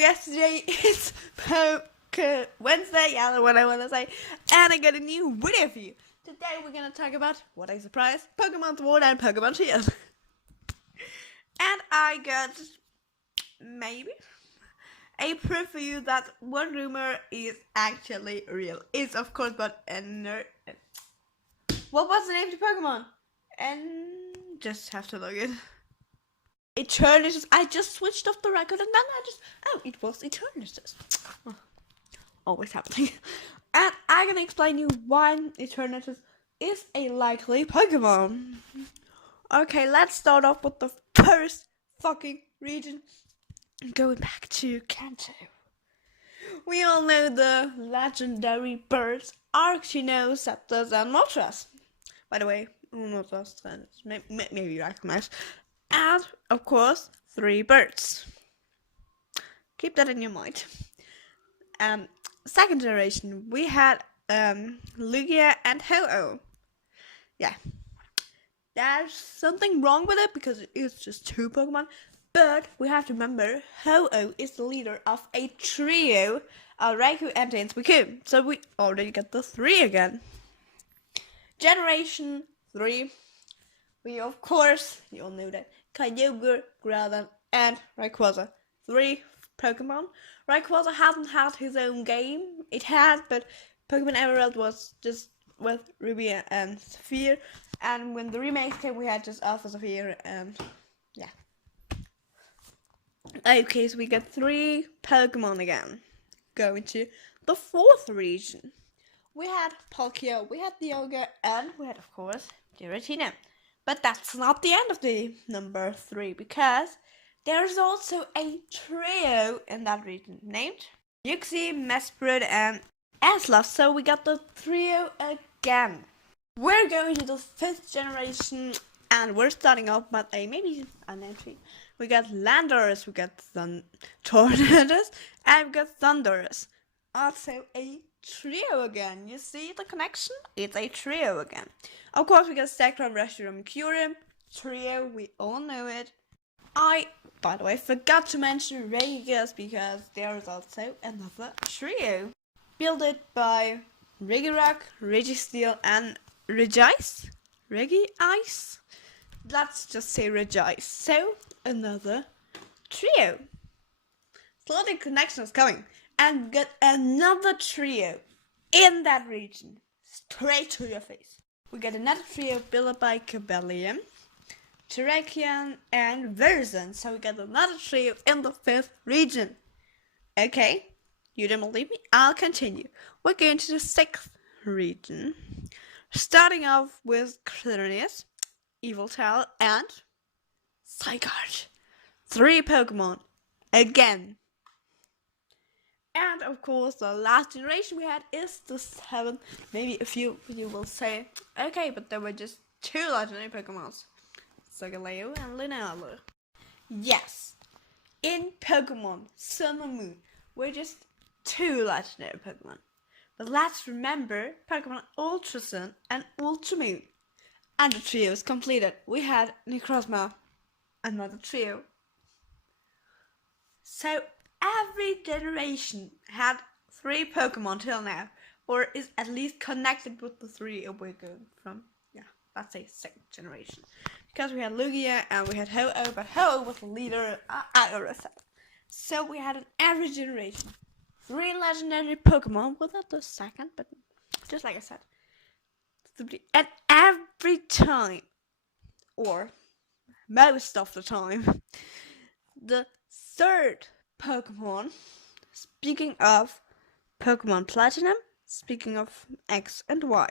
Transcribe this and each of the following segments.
yesterday is Wednesday, yeah, that's what I want to say, and I got a new video for you. Today we're going to talk about what I surprised, Pokemon Sword and Pokemon Shield. And I got maybe a proof for you that one rumor is actually real. It's of course about what was the name of the Pokemon? And just have to log it. Eternatus. I just switched off the record and then it was Eternatus. Oh, always happening. And I'm gonna explain you why Eternatus is a likely Pokemon. Okay, let's start off with the first fucking region. Going back to Kanto. We all know the legendary birds Arctinos, Scepters, and Moltres. By the way, who knows those trends? Maybe you recognize. And, of course, 3 birds. Keep that in your mind. Second generation, we had Lugia and Ho-Oh. Yeah. There's something wrong with it because it's just 2 Pokemon. But we have to remember, Ho-Oh is the leader of a trio of Raikou, Entei, and Suicune. So we already got the 3 again. Generation 3. We, of course, you all know that. Kyogre, Groudon, and Rayquaza. 3 Pokemon. Rayquaza hasn't had his own game. It had, but Pokemon Emerald was just with Ruby and Sapphire. And when the remakes came, we had just Alpha Sapphire and yeah. Okay, so we got 3 Pokemon again. Going to the 4th region. We had Palkia, we had Dialga, and we had, of course, Giratina. But that's not the end of the number 3, because there's also a trio in that region named Uxie, Mesprit, and Asloff. So we got the trio again. We're going to the 5th generation, and we're starting off with maybe an entry. We got Landorus, we got Tornadus, and we got Thundurus. Also a trio again. You see the connection? It's a trio again. Of course, we got Zekrom, Reshiram, Kyurem. Trio, we all know it. I, by the way, forgot to mention Regigigas because there is also another trio. Built by Regirock, Registeel, and Regice? Regice? Let's just say Regice. So, another trio. Slowly connection is coming. And we got another trio in that region. Straight to your face. We got another trio built by Cabellium, Terrakion, and Verzon. So we got another trio in the 5th region. Okay, you don't believe me? I'll continue. We're going to the 6th region. Starting off with Eternatus, Yveltal, and Zygarde. 3 Pokemon. Again. And of course, the last generation we had is the 7th. Maybe a few of you will say, okay, but there were just 2 legendary Pokemons, Solgaleo and Lunala. Yes, in Pokemon Sun and Moon, we're just 2 legendary Pokemon. But let's remember Pokemon Ultra Sun and Ultra Moon. And the trio is completed. We had Necrozma, another trio. So, every generation had 3 Pokemon till now, or is at least connected with the 3 we're going from, let's say 2nd generation. Because we had Lugia and we had Ho-Oh, but Ho-Oh was the leader, I already said. So we had an every generation 3 legendary Pokemon, without the 2nd, but just like I said. And every time, or most of the time, the 3rd Pokemon, speaking of Pokemon Platinum, speaking of X and Y,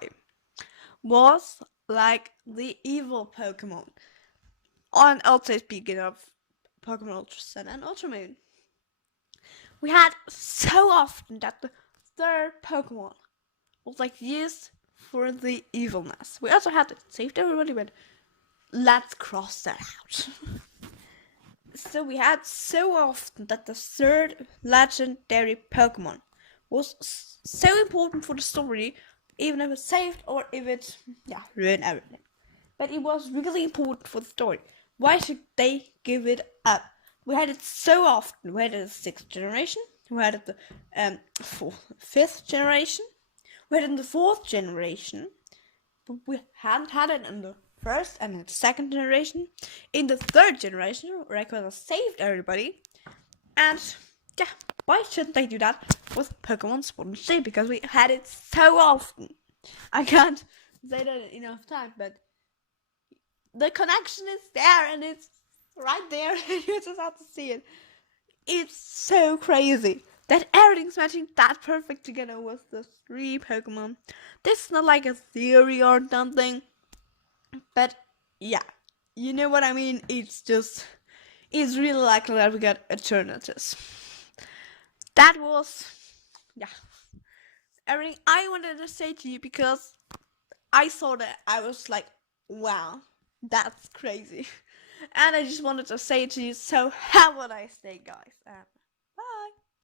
was like the evil Pokemon. And also speaking of Pokemon Ultra Sun and Ultra Moon. We had so often that the 3rd Pokemon was like used for the evilness. We also had to save everybody, but let's cross that out. So we had so often that the 3rd legendary Pokemon was so important for the story, even if it saved or if it ruined everything. But it was really important for the story. Why should they give it up? We had it so often. We had it in the 6th generation. We had it the 5th generation. We had it in the 4th generation. But we hadn't had it in the 1st and the 2nd generation. In the 3rd generation, Rayquaza saved everybody. And yeah, why shouldn't they do that with Pokemon Sword and Shield? Because we had it so often. I can't say that enough times, but the connection is there and it's right there. You just have to see it. It's so crazy that everything's matching that perfect together with the 3 Pokemon. This is not like a theory or something, but yeah, you know what I mean. It's really likely that we got Eternatus. That was everything I wanted to say to you, because I saw that I was like, wow, that's crazy. And I just wanted to say it to you, so have a nice day, guys.